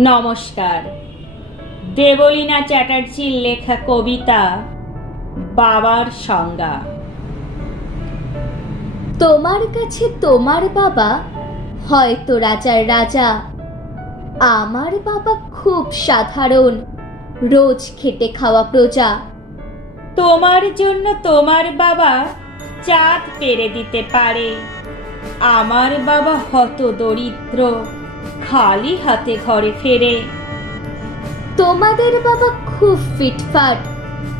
নমস্কার। দেবলীনা চ্যাটার্জির লেখা কবিতা বাবার সংজ্ঞা। তোমার কাছে তোমার বাবা হয়তো রাজার রাজা, আমার বাবা খুব সাধারণ, রোজ খেটে খাওয়া প্রজা। তোমার জন্য তোমার বাবা চাঁদ পেরে দিতে পারে, আমার বাবা হত দরিদ্র, খালি হাতে ঘরে ফেরে। তোমাদের বাবা খুব ফিটফাট,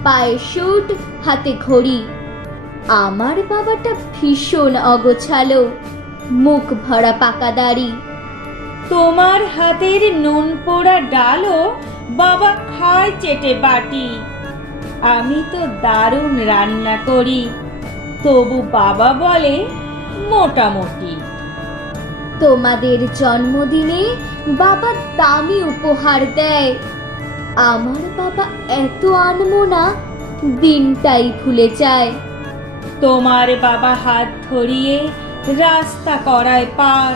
পায়ে শুট, হাতে ঘড়ি, আমার বাবাটা ভীষণ অগোছালো, মুখ ভরা পাকা দাড়ি। তোমার হাতের নুন পোড়া ডালও বাবা খায় চেটে বাটি, আমি তো দারুণ রান্না করি, তবু বাবা বলে মোটামুটি। তোমাদের জন্মদিনে বাবা দামি উপহার দেয়, আমার বাবা এত আনমনা, দিনটাই ভুলে যায়। তোমার বাবা হাত ধরিয়ে রাস্তা করায় পার,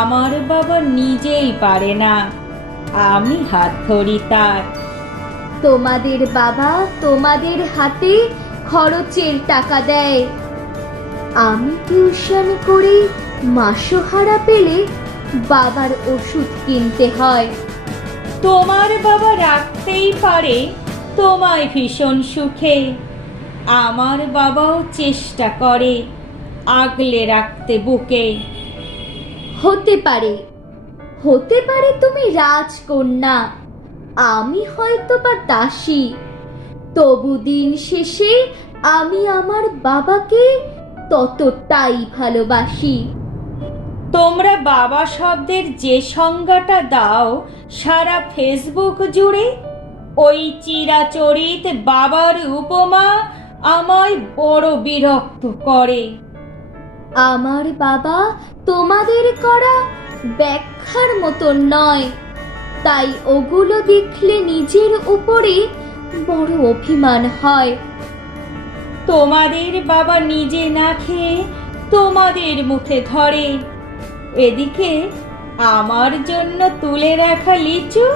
আমার বাবা নিজেই পারে না, আমি হাত ধরি তার। তোমাদের বাবা তোমাদের হাতে খরচের টাকা দেয়, আমি টিউশন করে মাসোহারা পেলে বাবার ওষুধ কিনতে হয়। তোমার বাবা রাখতেই পারে তোমায় ভীষণ সুখে, আমার বাবাও চেষ্টা করে আগলে রাখতে বুকে। হতে পারে হতে পারে তুমি রাজকন্যা, আমি হয়তো বা দাসী, তবু দিন শেষে আমি আমার বাবাকে ততটাই ভালোবাসি। তোমরা বাবা শব্দের যে সংজ্ঞাটা দাও সারা ফেসবুক জুড়ে, ওই চিরাচরিত বাবার উপমা আমায় বড় বিরক্ত করে। আমার বাবা তোমাদের করা ব্যাখ্যার মতো নয়, তাই ওগুলো দেখলে নিজের উপরে বড় অভিমান হয়। তোমাদের বাবা নিজে না খেয়ে তোমাদের মুখে ধরে, এদিকে আমার জন্য তুলে রাখা লিচু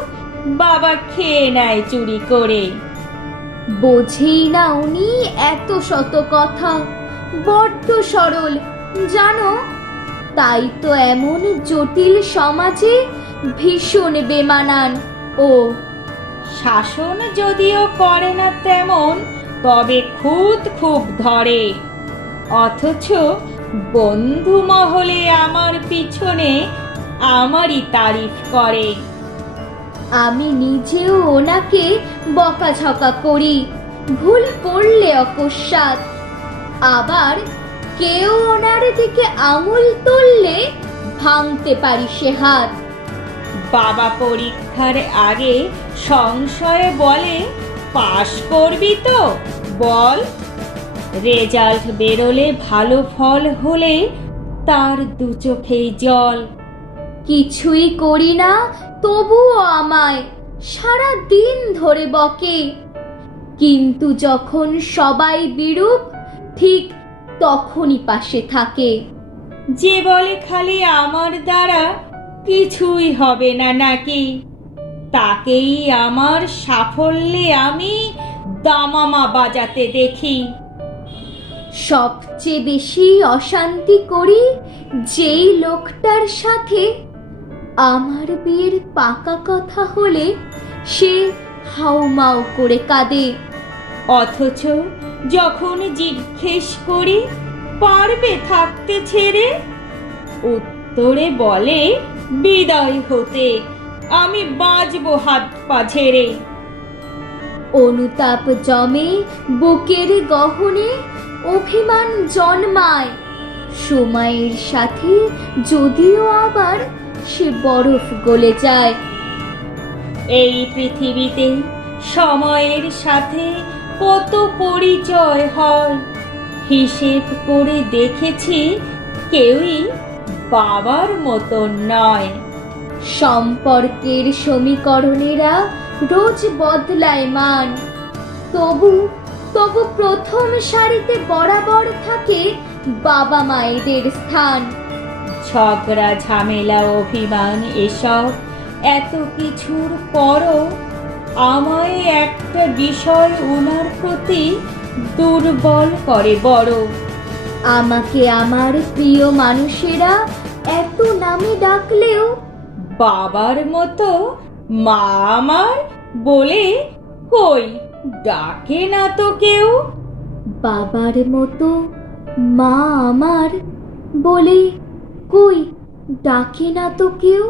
বাবা খেয়ে নেয় চুরি করে। বোঝেই না উনি এত শত কথা, বড্ড সরল জানো, তাই তো এমন জটিল সমাজে ভীষণ বেমানান ও। শাসন যদিও করে না তেমন, তবে খুদ খুব ধরে, অথচ বন্ধু মহলে আমার পিছনে আমারই তারিফ করে। আমি নিজেও ওনাকে বকাঝকা করি, ভুল করলে অকস্মাৎ, আবার কেউ ওনার দিকে আঙুল তুললে ভাঙতে পারি সে হাত। বাবা পরীক্ষার আগে সংশয়ে বলে, পাশ করবি তো বল। রেজাল্ট বেরোলে ভালো ফল হলে তার দু চোখেই জল। কিছুই করি না তবুও আমায় সারা দিন ধরে বকে, কিন্তু যখন সবাই বিরূপ ঠিক তখনই পাশে থাকে। যে বলে খালি আমার দ্বারা কিছুই হবে না নাকি, তাকেই আমার সাফল্যে আমি দামামা বাজাতে দেখি। সবচেয়ে বেশি অশান্তি করি যেই লোকটার সাথে, আমার বিয়ের পাকা কথা হলে সে হাউমাউ করে কাঁদে। অথচ যখন জিজ্ঞেস করি পারবে থাকতে ছেড়ে, উত্তরে বলে বিদায় হতে আমি বাজবো হাত পা ঝেড়ে। অনুতাপ জমে বুকের গহনে, অভিমান জন্মায় সময়ের সাথে, যদিও আবার সে বরফ গলে যায়। এই পৃথিবীতে সময়ের সাথে কত পরিচয় হয়, হিসেব করে দেখেছি কেউই বাবার মতো নয়। সম্পর্কের সমীকরণেরা রোজ বদলায় মান, তবু তবু প্রথম সারিতে বরাবর থাকে বাবা মায়েদের স্থান। ঝগড়া ঝামেলা অভিমান এসব এত কিছুর পরও আমায় একটা বিষয় ওনার প্রতি দুর্বল করে বড়। আমাকে আমার প্রিয় মানুষেরা এত নামে ডাকলেও বাবার মতো মা আমার বলে কই ডাকে না তো কেউ। বাবার মতো মা আমার বলে কই ডাকে না তো কেউ।